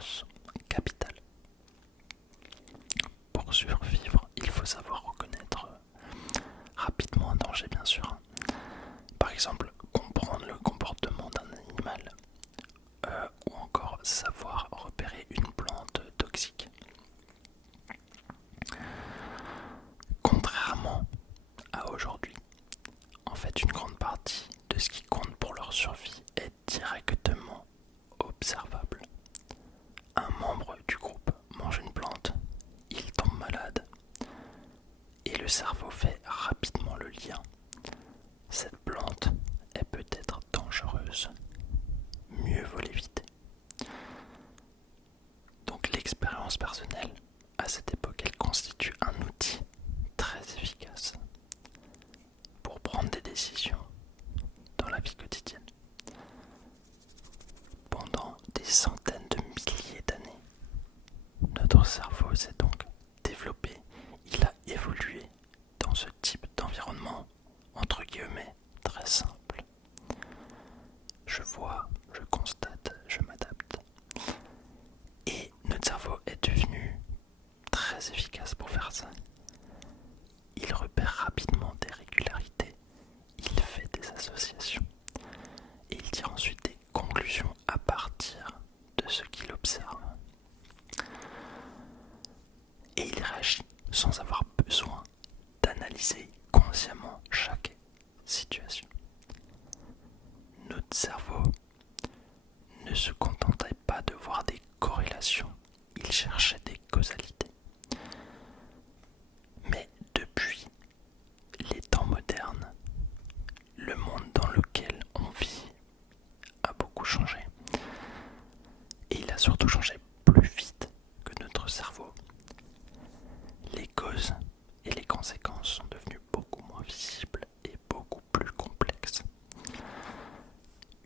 compétence capitale. Pour survivre, il faut savoir reconnaître rapidement un danger, bien sûr. Par exemple, comprendre le comportement d'un animal ou encore savoir repérer une plante toxique. Contrairement à aujourd'hui, en fait, une grande partie de ce qui compte pour leur survie est directement observable. Un membre du groupe mange une plante, il tombe malade, et le cerveau fait rapidement le lien. Cette plante est peut-être dangereuse, mieux vaut l'éviter. Donc l'expérience personnelle, à cette époque, elle constitue un outil très efficace pour prendre des décisions dans la vie quotidienne. Pendant des centaines de milliers d'années, notre cerveau s'est donc développé, il a évolué dans ce type d'environnement, entre guillemets, très simple. Je vois, je constate, je m'adapte. Et notre cerveau est devenu très efficace pour faire ça. Il repère rapidement des régularités, il fait des associations et il tire ensuite des conclusions à partir de ce qu'il observe. Et il réagit sans avoir besoin d'analyser consciemment chaque situation. Notre cerveau ne se contentait pas de voir des corrélations, il cherchait des causalités. Mais depuis les temps modernes, le monde dans lequel on vit a beaucoup changé. Et il a surtout changé plus vite que notre cerveau. Les causes et les conséquences sont devenues beaucoup moins visibles et beaucoup plus complexes.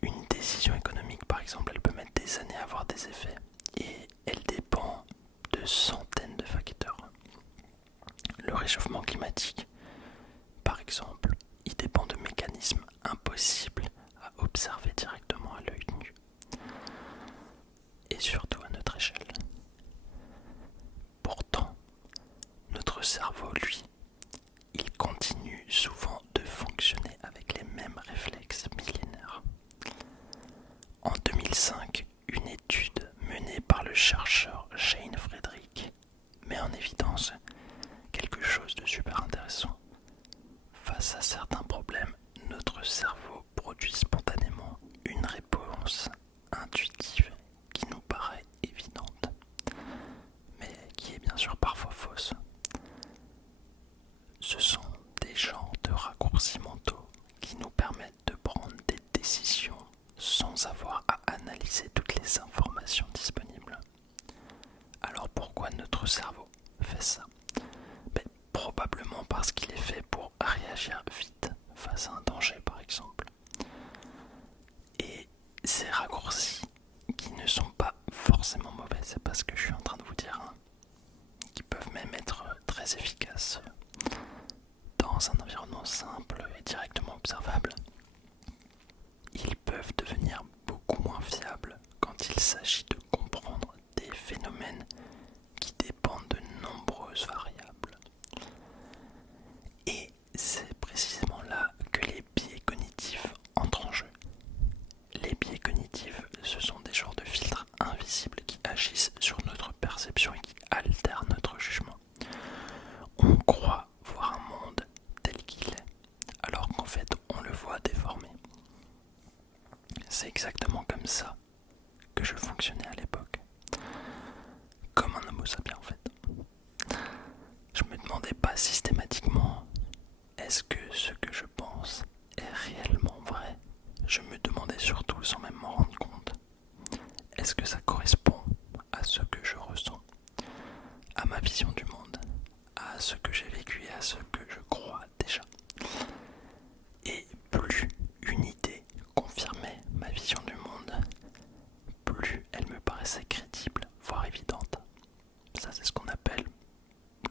Une décision économique, par exemple, elle peut mettre des années à avoir des effets et elle dépend de centaines de facteurs. Le réchauffement climatique, par exemple, il dépend de mécanismes impossibles à observer directement à l'œil nu. Et surtout à notre échelle. Pourtant, notre cerveau, lui, il continue souvent de fonctionner avec les mêmes réflexes millénaires. En 2005, une étude menée par le chercheur Shane Frederick met en évidence quelque chose de super intéressant. Face à certains problèmes, notre cerveau produit spontanément une réponse intuitive qui nous paraît évidente, mais qui est bien sûr parfois fausse. Ce sont des genres de raccourcis mentaux qui nous permettent de prendre des décisions sans avoir à analyser toutes les informations disponibles. Alors pourquoi notre cerveau fait ça ? Probablement parce qu'il est fait pour réagir vite face à un danger, par exemple. Et ces raccourcis, qui ne sont pas forcément mauvais, c'est pas ce que je suis en train de vous dire, qui peuvent même être très efficaces dans un environnement simple et directement observable, ils peuvent devenir beaucoup moins fiables quand il s'agit de comprendre des phénomènes qui dépendent de nombreuses variables. Et c'est précisément là que les biais cognitifs entrent en jeu. Les biais cognitifs, ce sont des genres de filtres invisibles qui agissent sur notre perception et qui altèrent notre jugement. On croit voir un monde tel qu'il est, alors qu'en fait on le voit déformé. C'est exactement comme ça que je fonctionnais à l'époque. Comme un homo sapiens en fait. Je me demandais pas systématiquement est-ce que ce que je pense est réellement vrai. Je me demandais surtout sans même m'en rendre compte. Est-ce que ça correspond à ce que je ressens, à ma vision du monde, à ce que j'ai vécu et à ce que je crois déjà. Et plus une idée confirmait ma vision du monde, plus elle me paraissait crédible, voire évidente. Ça, c'est ce qu'on appelle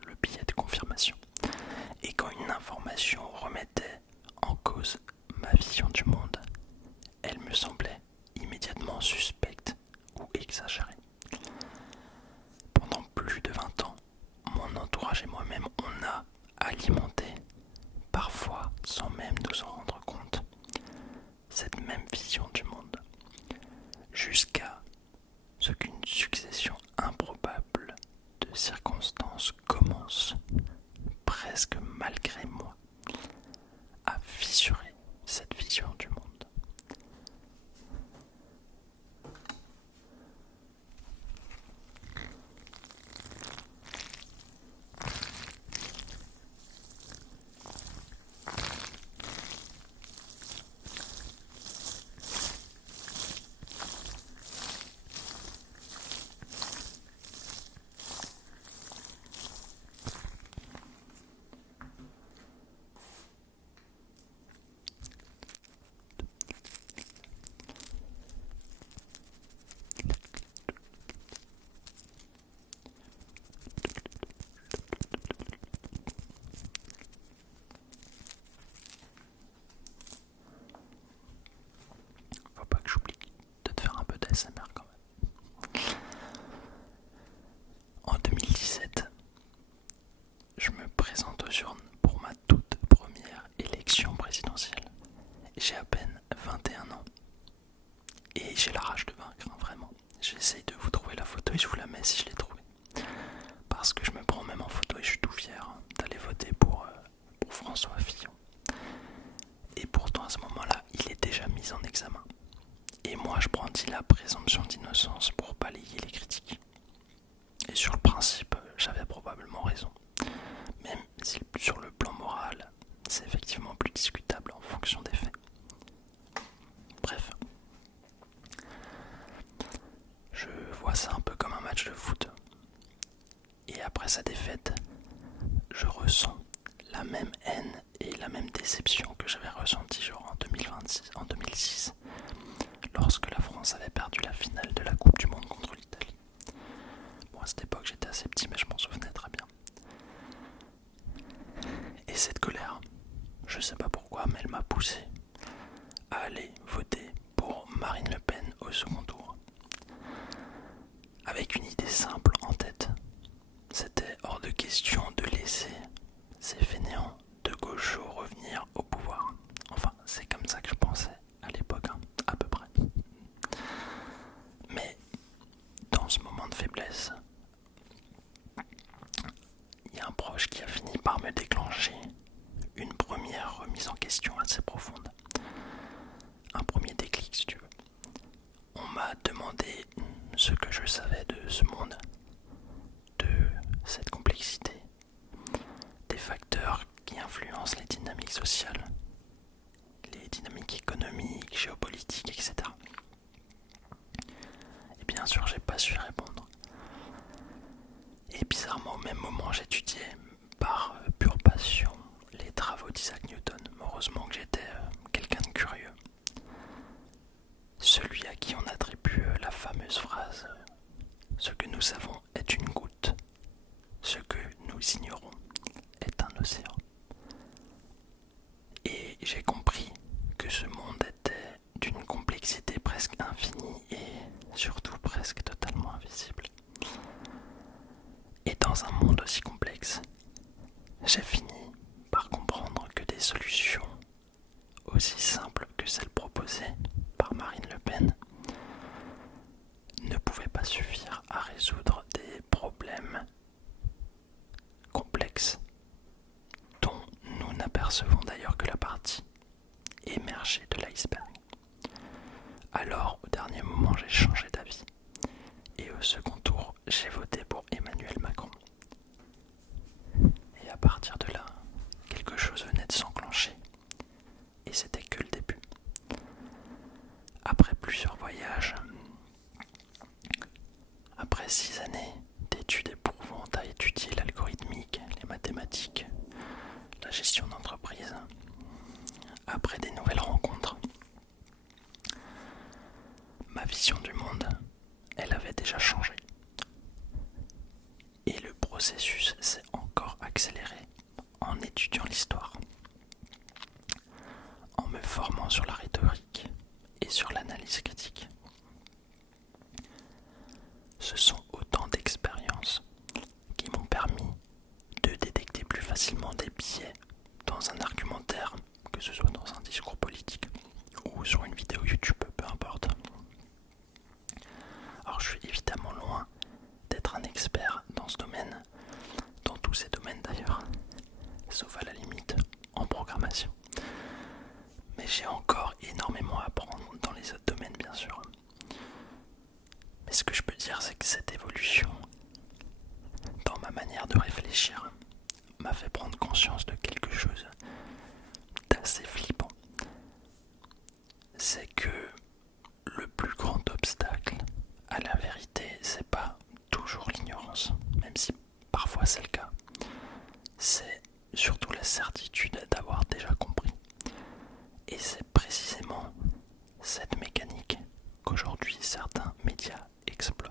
le biais de confirmation. Et quand une information remettait en cause ma vision du monde, elle me semblait immédiatement suspecte ou exagérée. jusqu'à ce qu'une succession improbable de circonstances commence, presque malgré moi, à fissurer cette vision du monde. Faut pas que j'oublie de te faire un peu d'ASMR quand même. En 2017, je me présente aux urnes pour ma toute première élection présidentielle. J'ai à peine 21 ans et j'ai la rage de vaincre, hein, vraiment. J'essaye de vous trouver la photo et je vous la mets si je l'ai trouvée. Parce que je me prends même en photo et je suis tout fier d'aller voter pour François Fillon. Et pourtant à ce moment-là, il est déjà mis en examen. Et moi je brandis la présomption d'innocence pour balayer les critiques. Et sur le principe, j'avais probablement raison. Même si sur le plan moral, c'est effectivement plus discutable en fonction des faits. Bref. Je vois ça un peu comme un match de foot. Et après sa défaite, je ressens la même haine et la même déception que j'avais ressentie genre en 2006, lorsque la France avait perdu la finale de la Coupe du Monde contre l'Italie. Bon, à cette époque, j'étais assez petit, mais je m'en souvenais très bien. Et cette colère, je sais pas pourquoi, mais elle m'a poussé à aller voter pour Marine Le Pen au second tour. Avec une idée simple en tête, c'était hors de question de laisser ces fainéants de gauchos revenir au pouvoir. Enfin, c'est comme ça que je pensais à l'époque, hein, à peu près. Mais dans ce moment de faiblesse, il y a un proche qui a fini par me déclencher une première remise en question assez profonde. Un premier déclic, si tu veux. On m'a demandé ce que je savais de ce monde, de cette complexité, des facteurs qui influencent les dynamiques sociales, les dynamiques économiques, géopolitiques, etc. Et bien sûr, j'ai pas su répondre. Et bizarrement, au même moment, j'étudiais par pure passion les travaux d'Isaac Newton. Heureusement que j'étais quelqu'un de curieux. Celui à qui on attribue la fameuse phrase « Ce que nous savons est une goutte, ce que nous ignorons est un océan ». Et j'ai compris que ce monde était d'une complexité presque infinie et surtout presque totalement invisible. Et dans un monde aussi complexe, j'ai fini par comprendre que des solutions aussi simples que celles proposées par Marine Le Pen ne pouvaient pas suffire à résoudre des problèmes complexes dont nous n'apercevons d'ailleurs que la partie émergée de l'iceberg. Alors, au dernier moment, j'ai changé d'avis et au second tour, j'ai voté pour Emmanuel Macron. Et à partir de là, quelque chose venait de s'enclencher et c'était que le début. Après plusieurs voyages, après 6 années d'études éprouvantes à étudier l'algorithmique, les mathématiques, la gestion d'entreprise, après des nouvelles rencontres, ma vision du monde, elle avait déjà changé. Et le processus s'est encore accéléré en étudiant l'histoire, en me formant sur la rhétorique et sur l'analyse critique. Ce sont autant d'expériences qui m'ont permis de détecter plus facilement des biais dans un argumentaire, que ce soit dans un discours politique ou sur une vidéo YouTube, peu importe. évidemment loin d'être un expert dans ce domaine, dans tous ces domaines d'ailleurs, sauf à la limite en programmation. Mais j'ai encore énormément à apprendre dans les autres domaines bien sûr. Mais ce que je peux dire, c'est que cette évolution dans ma manière de réfléchir m'a fait prendre conscience de quelque chose d'assez flippant. C'est que le plus grand obstacle à la vérité, c'est pas toujours l'ignorance, même si parfois c'est le cas. C'est surtout la certitude d'avoir déjà compris. Et c'est précisément cette mécanique qu'aujourd'hui certains médias exploitent.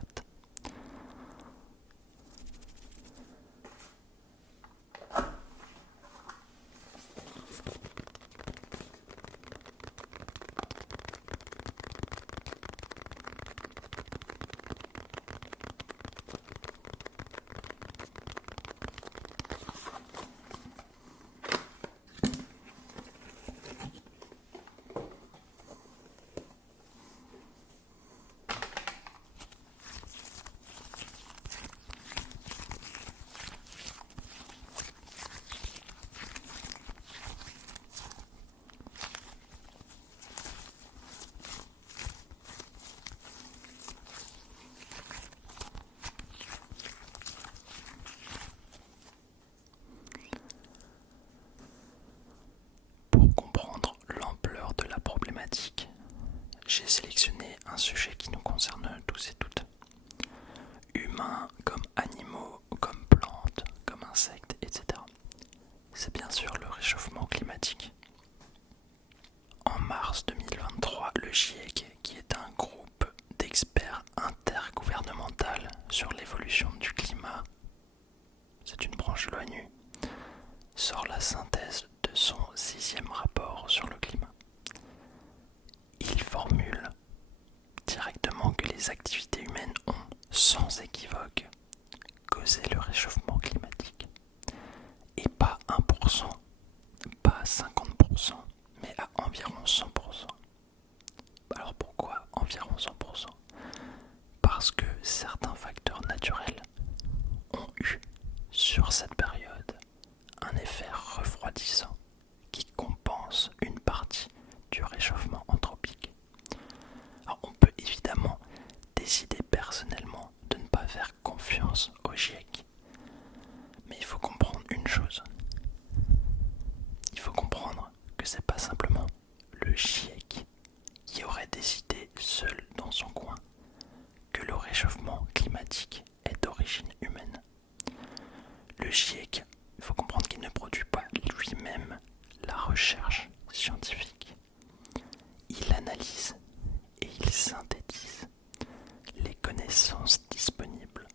Pour comprendre l'ampleur de la problématique, j'ai sélectionné un sujet qui nous concerne tous et toutes. Humains comme animaux, comme plantes, comme insectes, etc. C'est bien sûr le réchauffement climatique. En mars 2023, le GIEC, qui est un groupe d'experts intergouvernemental sur l'évolution du climat, c'est une branche de l'ONU, sort la synthèse de son 6e rapport sur le climat. Il formule directement que les activités humaines ont, sans équivoque, causé le réchauffement climatique. Et pas 1%, pas 50%, mais à environ 100%. Alors pourquoi environ 100%? Parce que certains facteurs naturels ont eu, sur cette période, un effet refroidissant qui compense une partie du réchauffement anthropique. Alors on peut évidemment décider personnellement de ne pas faire confiance au GIEC, mais il faut comprendre une chose. Il faut comprendre que c'est pas simplement le GIEC qui aurait décidé seul dans son coin que le réchauffement climatique est d'origine humaine. Le GIEC, il faut comprendre qu'il ne produit pas lui-même la recherche scientifique. Il analyse et il synthétise les connaissances disponibles.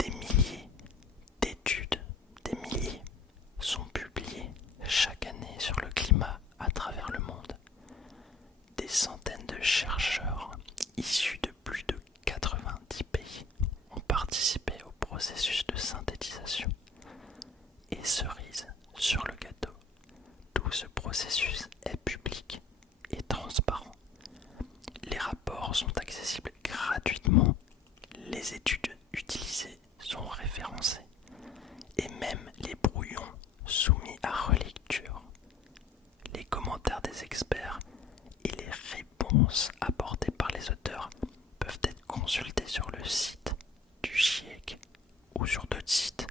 Des milliers d'études, des milliers, sont publiées chaque année sur le climat à travers le monde. Des centaines de chercheurs issus de plus de 90 pays ont participé au processus de synthétisation. Et cerise sur le gâteau, tout ce processus est public et transparent. Les rapports sont accessibles gratuitement, les études utilisées sont référencées et même les brouillons soumis à relecture. Les commentaires des experts et les réponses apportées par les auteurs peuvent être consultés sur le site du GIEC ou sur d'autres sites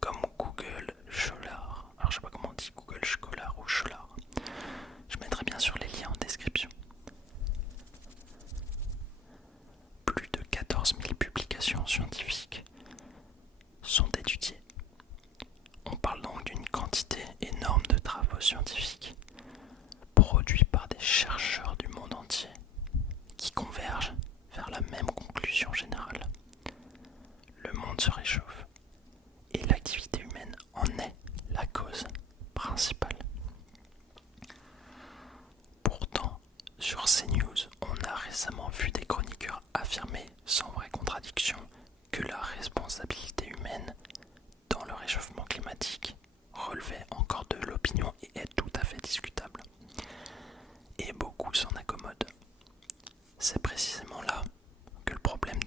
comme Google Scholar. Alors je sais pas comment on dit, Google Scholar ou Scholar. Je mettrai bien sûr les liens en description. Plus de 14 000 publications scientifiques sont étudiées. On parle donc d'une quantité énorme de travaux scientifiques produits par des chercheurs du monde entier qui convergent vers la même conclusion générale. Le monde se réchauffe et l'activité humaine en est la cause principale. Pourtant, sur CNews, on a récemment vu des chroniqueurs affirmer sans vraie contradiction que la responsabilité humaine dans le réchauffement climatique relevait encore de l'opinion et est tout à fait discutable. Et beaucoup s'en accommodent. C'est précisément là que le problème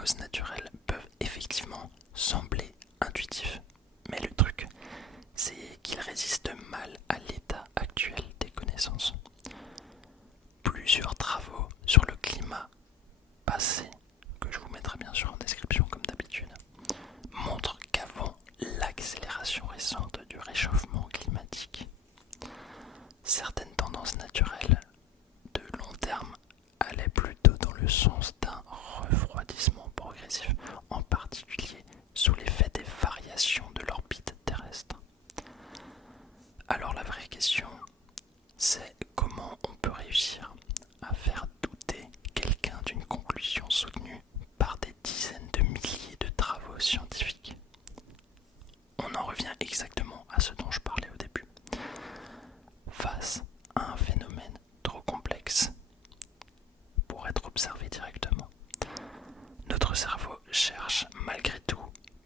causes naturelles peuvent effectivement sembler intuitifs. Mais le truc, c'est qu'ils résistent mal à l'état actuel des connaissances. Plusieurs travaux sur le climat passé, que je vous mettrai bien sûr en description comme d'habitude, montrent qu'avant l'accélération récente du réchauffement climatique, certaines tendances naturelles de long terme allaient plutôt dans le sens d'un refroidissement progressif, en particulier sous l'effet des variations de l'orbite terrestre. Alors la vraie question, c'est comment on peut réussir à faire douter quelqu'un d'une conclusion soutenue par des dizaines de milliers de travaux scientifiques. On en revient exactement à ce dont je parlais au début. Face à un phénomène trop complexe pour être observé directement, notre cerveau cherche malgré tout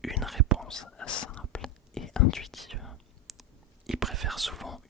une réponse simple et intuitive. Il préfère souvent